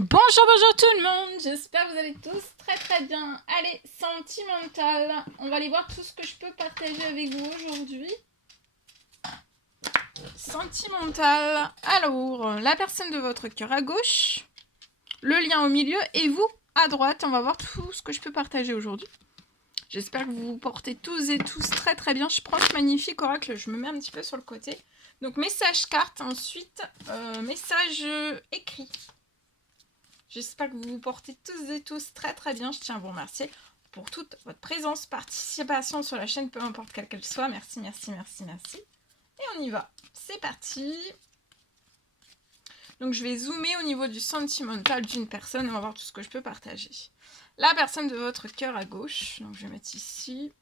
Bonjour tout le monde, j'espère que vous allez tous très bien. Allez, sentimental, on va aller voir tout ce que je peux partager avec vous aujourd'hui. Sentimental, alors la personne de votre cœur à gauche, le lien au milieu et vous à droite. On va voir tout ce que je peux partager aujourd'hui. J'espère que vous vous portez tous et tous très bien. Je prends ce magnifique oracle, je me mets un petit peu sur le côté. Donc message carte, ensuite message écrit. J'espère que vous vous portez tous et tous très bien. Je tiens à vous remercier pour toute votre présence, participation sur la chaîne, peu importe quelle qu'elle soit. Merci. Et on y va. C'est parti. Donc je vais zoomer au niveau du sentimental d'une personne et on va voir tout ce que je peux partager. La personne de votre cœur à gauche. Donc je vais mettre ici.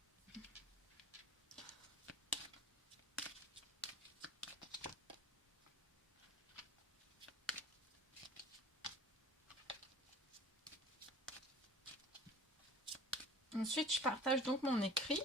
Ensuite, je partage donc mon écrit.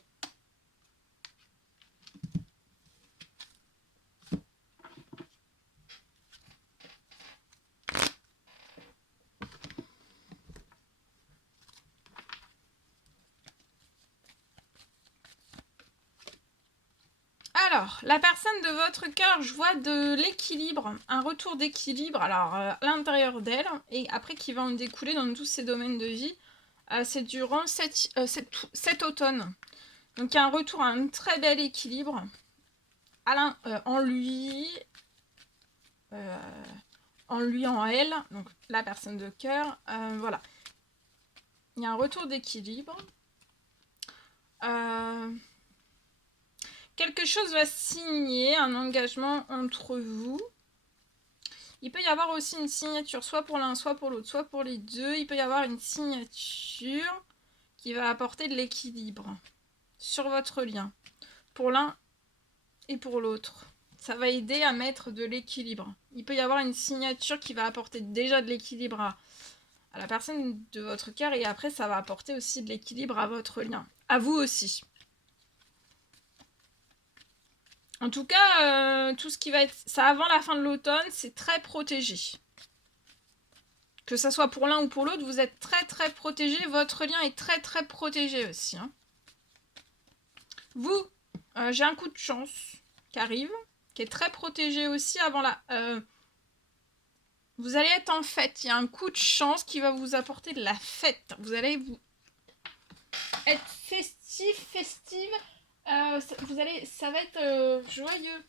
Alors, la personne de votre cœur, je vois de l'équilibre, un retour d'équilibre, alors à l'intérieur d'elle, et après qui va en découler dans tous ses domaines de vie. C'est durant cet automne. Donc il y a un retour à un très bel équilibre en lui, en elle, donc la personne de cœur. Voilà. Il y a un retour d'équilibre. Quelque chose va signer, un engagement entre vous. Il peut y avoir aussi une signature, soit pour l'un, soit pour l'autre, soit pour les deux. Il peut y avoir une signature qui va apporter de l'équilibre sur votre lien, pour l'un et pour l'autre. Ça va aider à mettre de l'équilibre. Il peut y avoir une signature qui va apporter déjà de l'équilibre à la personne de votre cœur, et après ça va apporter aussi de l'équilibre à votre lien, à vous aussi. En tout cas, tout ce qui va être ça avant la fin de l'automne, c'est très protégé. Que ça soit pour l'un ou pour l'autre, vous êtes très protégé. Votre lien est très protégé aussi. Hein. Vous, j'ai un coup de chance qui arrive, qui est très protégé aussi avant la... vous allez être en fête. Il y a un coup de chance qui va vous apporter de la fête. Vous allez être festive. Ça va être joyeux.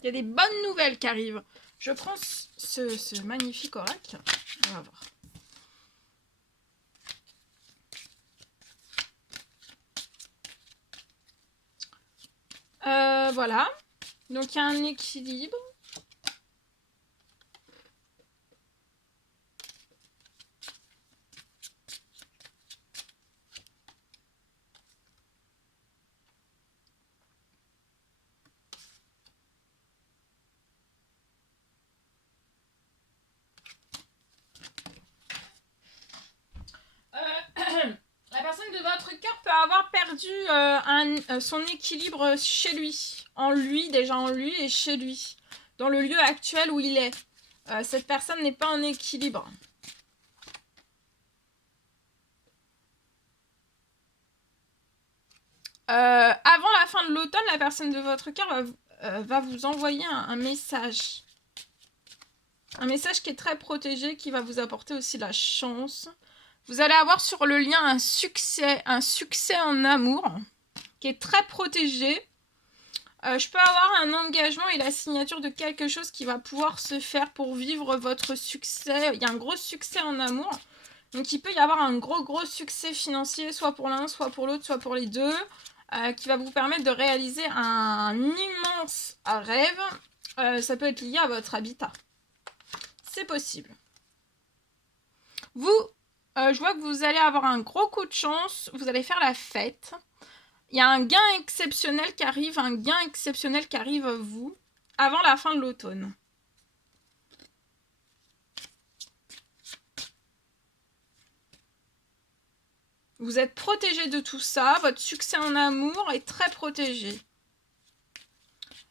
Il y a des bonnes nouvelles qui arrivent. Je prends ce magnifique oracle. On va voir. Voilà. Donc il y a un équilibre. La personne de votre cœur peut avoir perdu son équilibre chez lui. Déjà en lui et chez lui. Dans le lieu actuel où il est. Cette personne n'est pas en équilibre. Avant la fin de l'automne, la personne de votre cœur va vous envoyer un message. Un message qui est très protégé, qui va vous apporter aussi la chance. Vous allez avoir sur le lien un succès en amour, qui est très protégé. Je peux avoir un engagement et la signature de quelque chose qui va pouvoir se faire pour vivre votre succès. Il y a un gros succès en amour. Donc il peut y avoir un gros succès financier, soit pour l'un, soit pour l'autre, soit pour les deux, qui va vous permettre de réaliser un immense rêve. Ça peut être lié à votre habitat. C'est possible. Vous, je vois que vous allez avoir un gros coup de chance. Vous allez faire la fête. Il y a un gain exceptionnel qui arrive à vous avant la fin de l'automne. Vous êtes protégé de tout ça. Votre succès en amour est très protégé.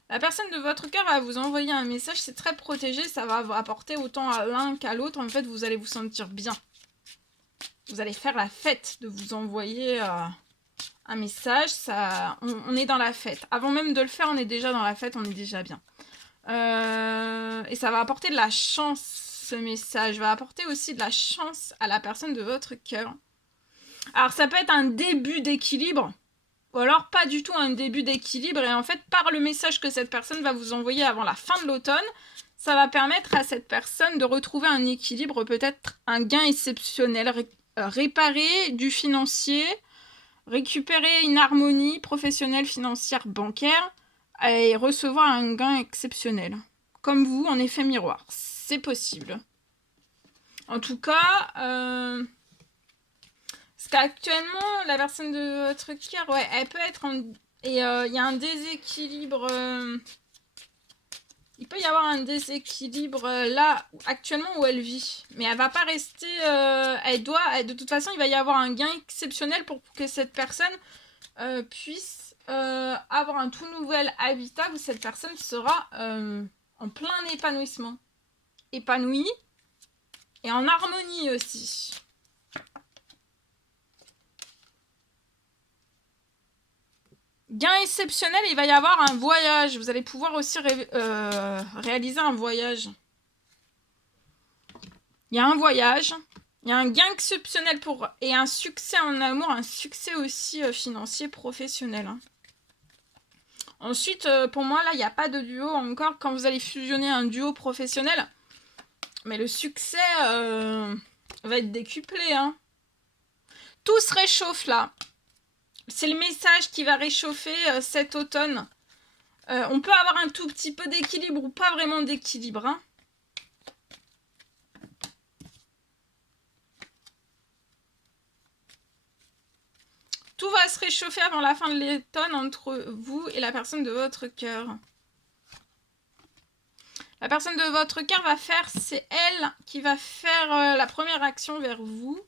La personne de votre cœur va vous envoyer un message, c'est très protégé, ça va vous apporter autant à l'un qu'à l'autre. En fait, vous allez vous sentir bien. Vous allez faire la fête de vous envoyer un message. On est dans la fête. Avant même de le faire, on est déjà dans la fête, on est déjà bien. Et ça va apporter de la chance, ce message. Va apporter aussi de la chance à la personne de votre cœur. Alors, ça peut être un début d'équilibre. Ou alors pas du tout un début d'équilibre. Et en fait, par le message que cette personne va vous envoyer avant la fin de l'automne, ça va permettre à cette personne de retrouver un équilibre, peut-être un gain exceptionnel, réparer du financier, récupérer une harmonie professionnelle, financière, bancaire et recevoir un gain exceptionnel. Comme vous, en effet miroir. C'est possible. En tout cas, parce qu'actuellement, la personne de votre cœur, ouais, elle peut être en... Et il y a un déséquilibre... Il peut y avoir un déséquilibre là, actuellement, où elle vit. Mais elle va pas rester... de toute façon, il va y avoir un gain exceptionnel pour que cette personne puisse avoir un tout nouvel habitat où cette personne sera en plein épanouissement. Épanouie et en harmonie aussi. Gain exceptionnel, il va y avoir un voyage. Vous allez pouvoir aussi réaliser un voyage. Il y a un voyage. Il y a un gain exceptionnel et un succès en amour, un succès aussi financier, professionnel. Hein. Ensuite, pour moi, là, il n'y a pas de duo encore. Quand vous allez fusionner un duo professionnel, mais le succès va être décuplé. Hein. Tout se réchauffe là. C'est le message qui va réchauffer cet automne. On peut avoir un tout petit peu d'équilibre ou pas vraiment d'équilibre. Hein. Tout va se réchauffer avant la fin de l'automne entre vous et la personne de votre cœur. La personne de votre cœur va faire, c'est elle qui va faire la première action vers vous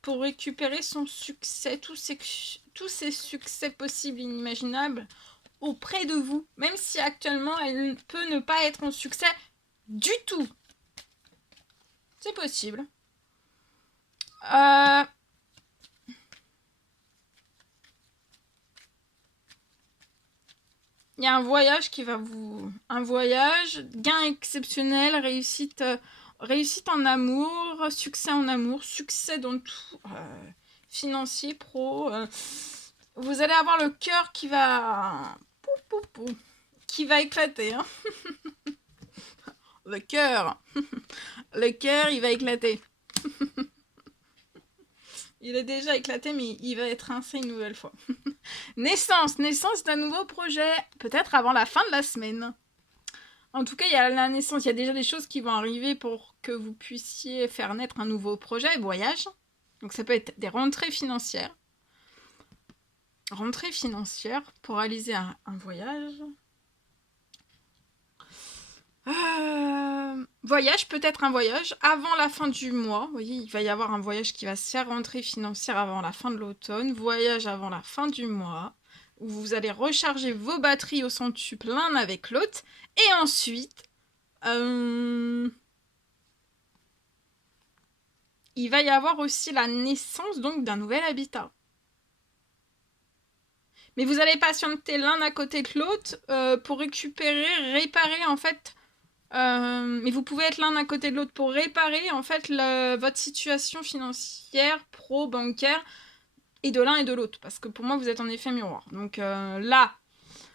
pour récupérer son succès, tous ses succès possibles, inimaginables, auprès de vous, même si actuellement elle peut ne pas être en succès du tout. C'est possible. Il y a un voyage qui va vous... Un voyage, gain exceptionnel, réussite en amour, succès dans tout, financier, pro. Vous allez avoir le cœur qui va... qui va éclater. Hein. Le cœur, il va éclater. Il est déjà éclaté, mais il va être rincé une nouvelle fois. Naissance d'un nouveau projet, peut-être avant la fin de la semaine. En tout cas, il y a la naissance, il y a déjà des choses qui vont arriver pour que vous puissiez faire naître un nouveau projet, voyage. Donc ça peut être des rentrées financières. Rentrées financières pour réaliser un voyage. Voyage, peut-être un voyage avant la fin du mois. Vous voyez, il va y avoir un voyage qui va se faire, rentrée financière avant la fin de l'automne, voyage avant la fin du mois, où vous allez recharger vos batteries au centuple l'un avec l'autre, et ensuite, il va y avoir aussi la naissance donc d'un nouvel habitat. Mais vous allez patienter l'un à côté de l'autre pour réparer en fait. Mais vous pouvez être l'un à côté de l'autre pour réparer en fait votre situation financière, bancaire, et de l'un et de l'autre. Parce que pour moi, vous êtes en effet miroir. Donc là,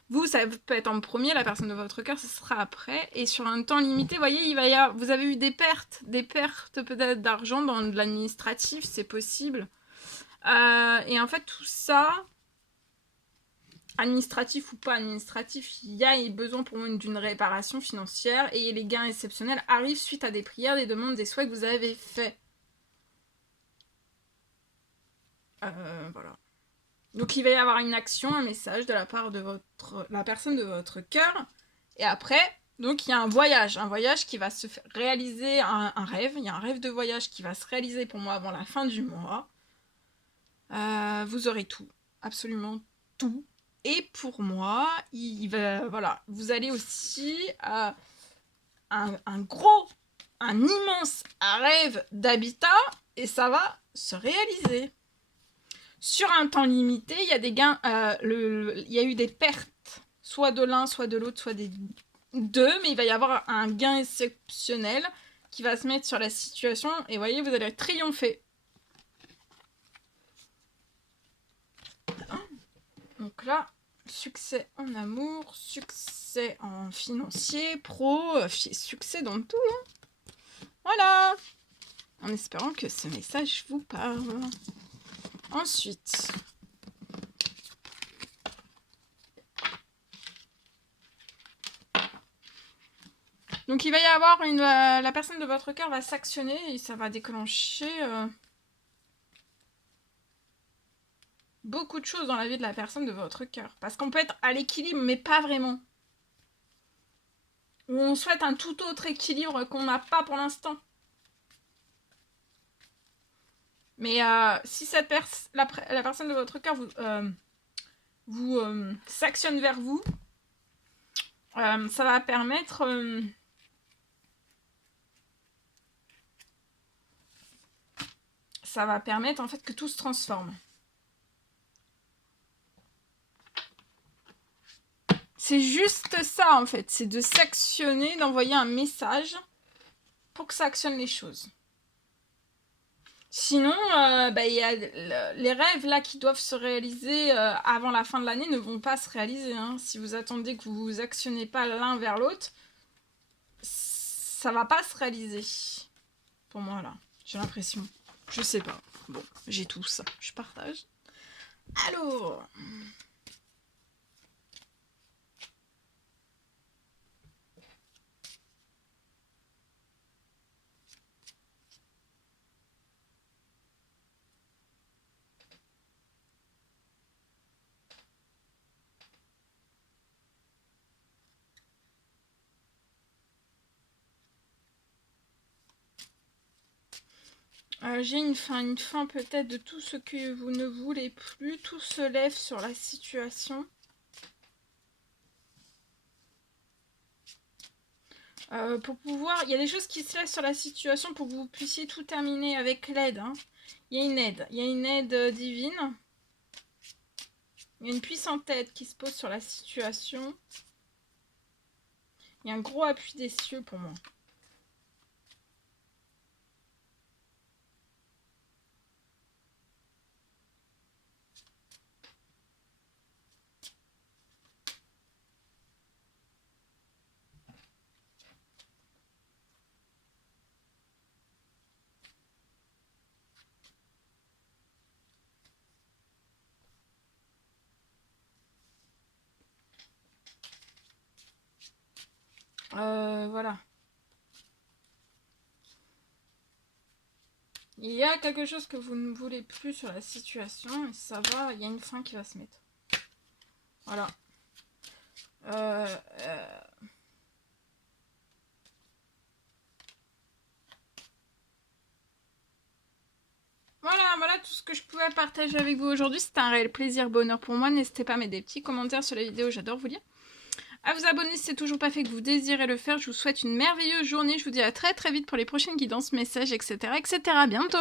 vous, ça peut être en premier, la personne de votre cœur, ce sera après. Et sur un temps limité, vous voyez, vous avez eu des pertes peut-être d'argent dans de l'administratif, c'est possible. Et en fait, tout ça... administratif ou pas administratif, il y a besoin pour moi d'une réparation financière et les gains exceptionnels arrivent suite à des prières, des demandes, des souhaits que vous avez faits. Voilà. Donc il va y avoir une action, un message de la part de la personne de votre cœur. Et après, donc il y a un voyage qui va se réaliser, un rêve. Il y a un rêve de voyage qui va se réaliser pour moi avant la fin du mois. Vous aurez tout, absolument tout. Et pour moi, voilà, vous allez aussi un immense rêve d'habitat et ça va se réaliser. Sur un temps limité, il y a des gains, il y a eu des pertes, soit de l'un, soit de l'autre, soit des deux, mais il va y avoir un gain exceptionnel qui va se mettre sur la situation et voyez, vous allez triompher. Donc là, succès en amour, succès en financier, pro, succès dans tout. Hein. Voilà. En espérant que ce message vous parle. Ensuite. Donc il va y avoir la personne de votre cœur va s'actionner et ça va déclencher beaucoup de choses dans la vie de la personne de votre cœur. Parce qu'on peut être à l'équilibre, mais pas vraiment. Ou on souhaite un tout autre équilibre qu'on n'a pas pour l'instant. Mais si la personne de votre cœur vous s'actionne vers vous, ça va permettre... ça va permettre en fait que tout se transforme. C'est juste ça en fait, c'est de s'actionner, d'envoyer un message pour que ça actionne les choses. Sinon, y a les rêves là qui doivent se réaliser avant la fin de l'année ne vont pas se réaliser. Hein. Si vous attendez que vous vous actionnez pas l'un vers l'autre, ça va pas se réaliser. Pour moi là, j'ai l'impression. Je sais pas. Bon, j'ai tout ça. Je partage. Alors... j'ai une fin peut-être de tout ce que vous ne voulez plus. Tout se lève sur la situation. Pour pouvoir... Il y a des choses qui se lèvent sur la situation pour que vous puissiez tout terminer avec l'aide. Hein. Il y a une aide. Il y a une aide divine. Il y a une puissante aide qui se pose sur la situation. Il y a un gros appui des cieux pour moi. Voilà. Il y a quelque chose que vous ne voulez plus sur la situation et ça va, il y a une fin qui va se mettre. Voilà. Voilà tout ce que je pouvais partager avec vous aujourd'hui. C'était un réel plaisir, bonheur pour moi. N'hésitez pas à mettre des petits commentaires sur la vidéo, j'adore vous lire. À vous abonner si c'est toujours pas fait, que vous désirez le faire. Je vous souhaite une merveilleuse journée. Je vous dis à très très vite pour les prochaines guidances, messages, etc. etc. À bientôt!